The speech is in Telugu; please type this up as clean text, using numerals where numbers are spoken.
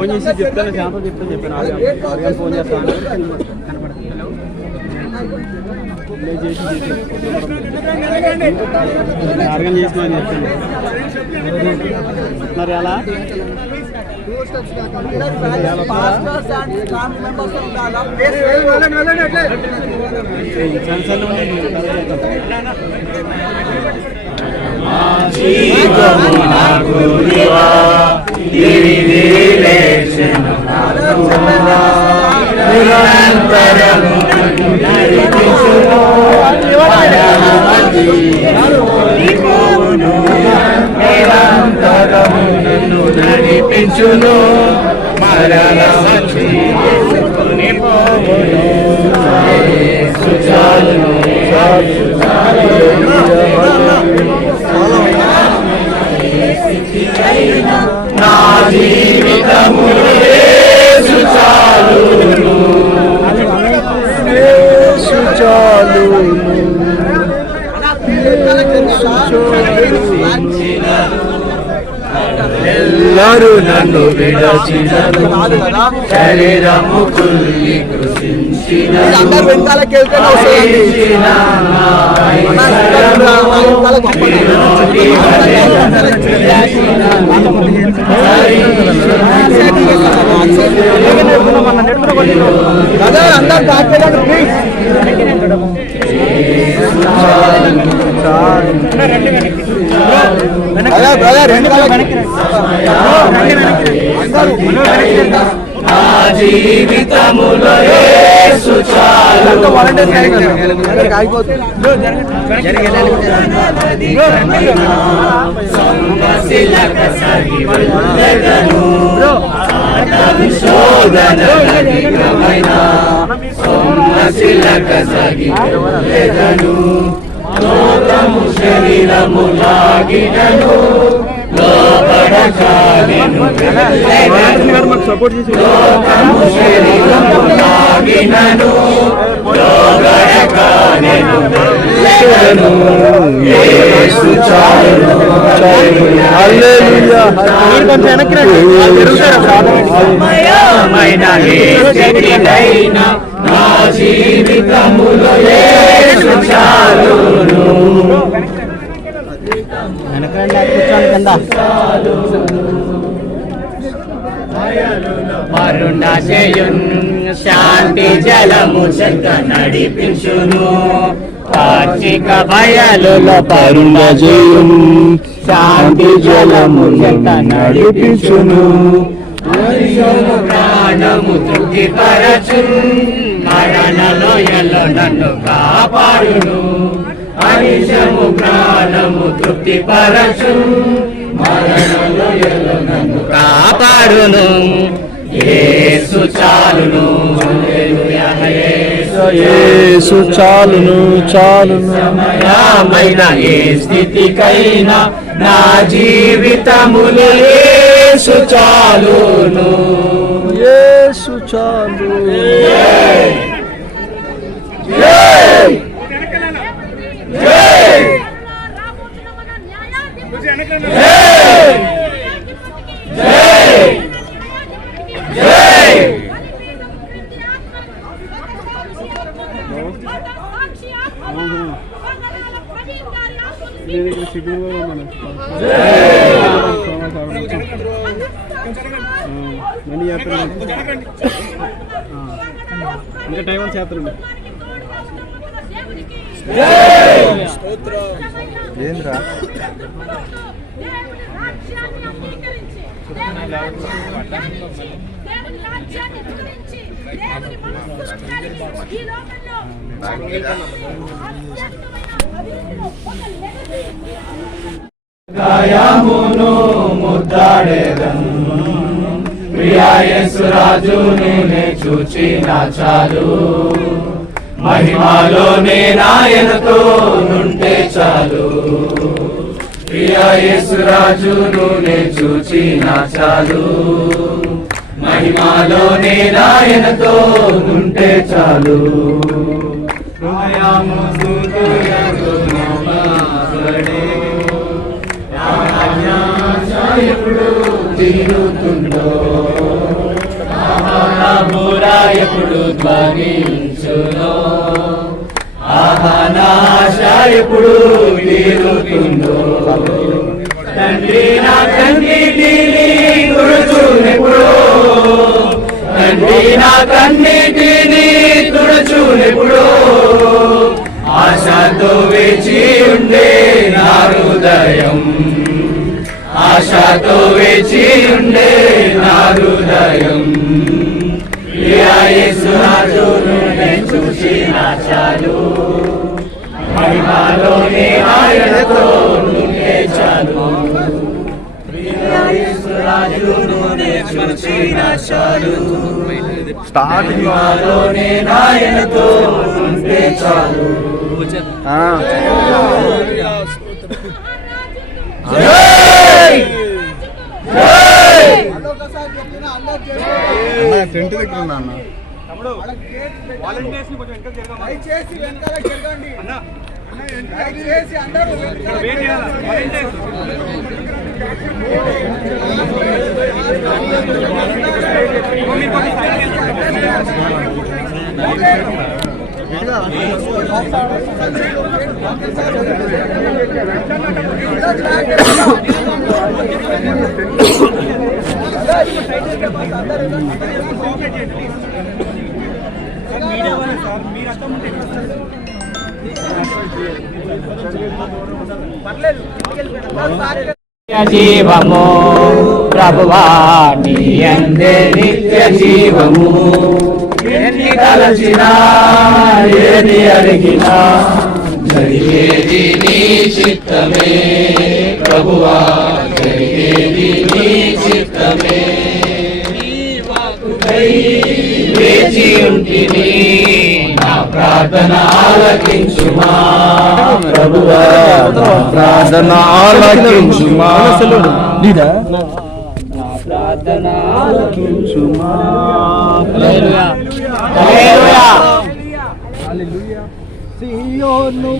ఫోన్ చేసి చెప్తాను, శాంతం చెప్తాను చెప్పాను. ఆర్గన్ ఫోన్ చేస్తాను ఆర్గన్ చేసిన అని చెప్పాను. మరి అలా నడిపించును మరణ నా జీవితము యేసు చాలును, యేసు చాలును, ఎల్లరూ నన్ను విడచినను, శరీరము కుల్లి కృషించిన నా జీవితములో యేసు చాలు, లోకము శరీరము లాగినను లోపడకాలెను, లోకము శరీరము లాగినను లోపడకాలెను, యేసు చాలును, హల్లెలూయా. సమయమైన ఏ స్థితినైనా నా జీవితములో యేసు చాలును, మరుణశయున్ శాంతి జలము చెంత నడిపించును, కార్తీక బయలులో పరుణజయున్ శాంతి జలము చెంత నడిపించును, ప్రాణము తృప్తిపరచున్ మరణలో ఎల్లో నన్ను కాపాడును, అనిశము ప్రాణము తృప్తిపరచు మరణలో ఎల్లో నన్ను కాపాడును, యేసు చాలును, యేసు చాలును, చాలును. సమయమైన ఏ స్థితికైనా నా జీవితములో యేసు చాలును, యేసు చాలు. ఇంకా టైం అని చేస్తారండి. ఏంద్రా గాయమును ముద్దాడేదను, ప్రియా యేసు రాజుని నే చూచిన చాలు, మహిమలో నేనాయనతో నుంటే చాలు, ప్రియా యేసు రాజును నే చూచిన చాలు, మహిమలో నేనాయనతో నుంటే చాలు. ఎప్పుడు తీరుతుందో ప్రభురా ఎప్పుడు ధ్వనించునో ఆహా నా ఆశ ఎప్పుడు తీరుతుందో తండ్రి నా కన్నీటిని తుడుచునెప్పుడు తండ్రి నా కన్నీటిని తుడుచునెప్పుడు ఆశతో వేచి ఉండే నా హృదయం ఆశతో వేచి ఉండే నా హృదయం యేసు రాజును నేను చూసిన చాలు మహిమలోనే ఆయనతో ఉంటే చాలు యేసు రాజును నేను చూసిన చాలు మహిమలోనే ఆయనతో ఉంటే చాలు టెంట్ దగ్గర ఉన్నా అన్న దయచేసి వెనకాల జరగండి దయచేసి అందరూ జీవము ప్రభువా నీ యందే నిత్య జీవము ఎన్ని తలచినా ఏది అడిగినా జరిగేది నీ చిత్తమే ప్రభువా జరిగేది నీ చిత్తమే నీ వాక్కుకై వేచి ఉంటిని నా ప్రార్థన ఆలకించుమా ప్రభువా నా ప్రార్థన ఆలకించుమా నా ప్రార్థన ఆలకించుమా హల్లెలూయా హల్లెలూయా సియోను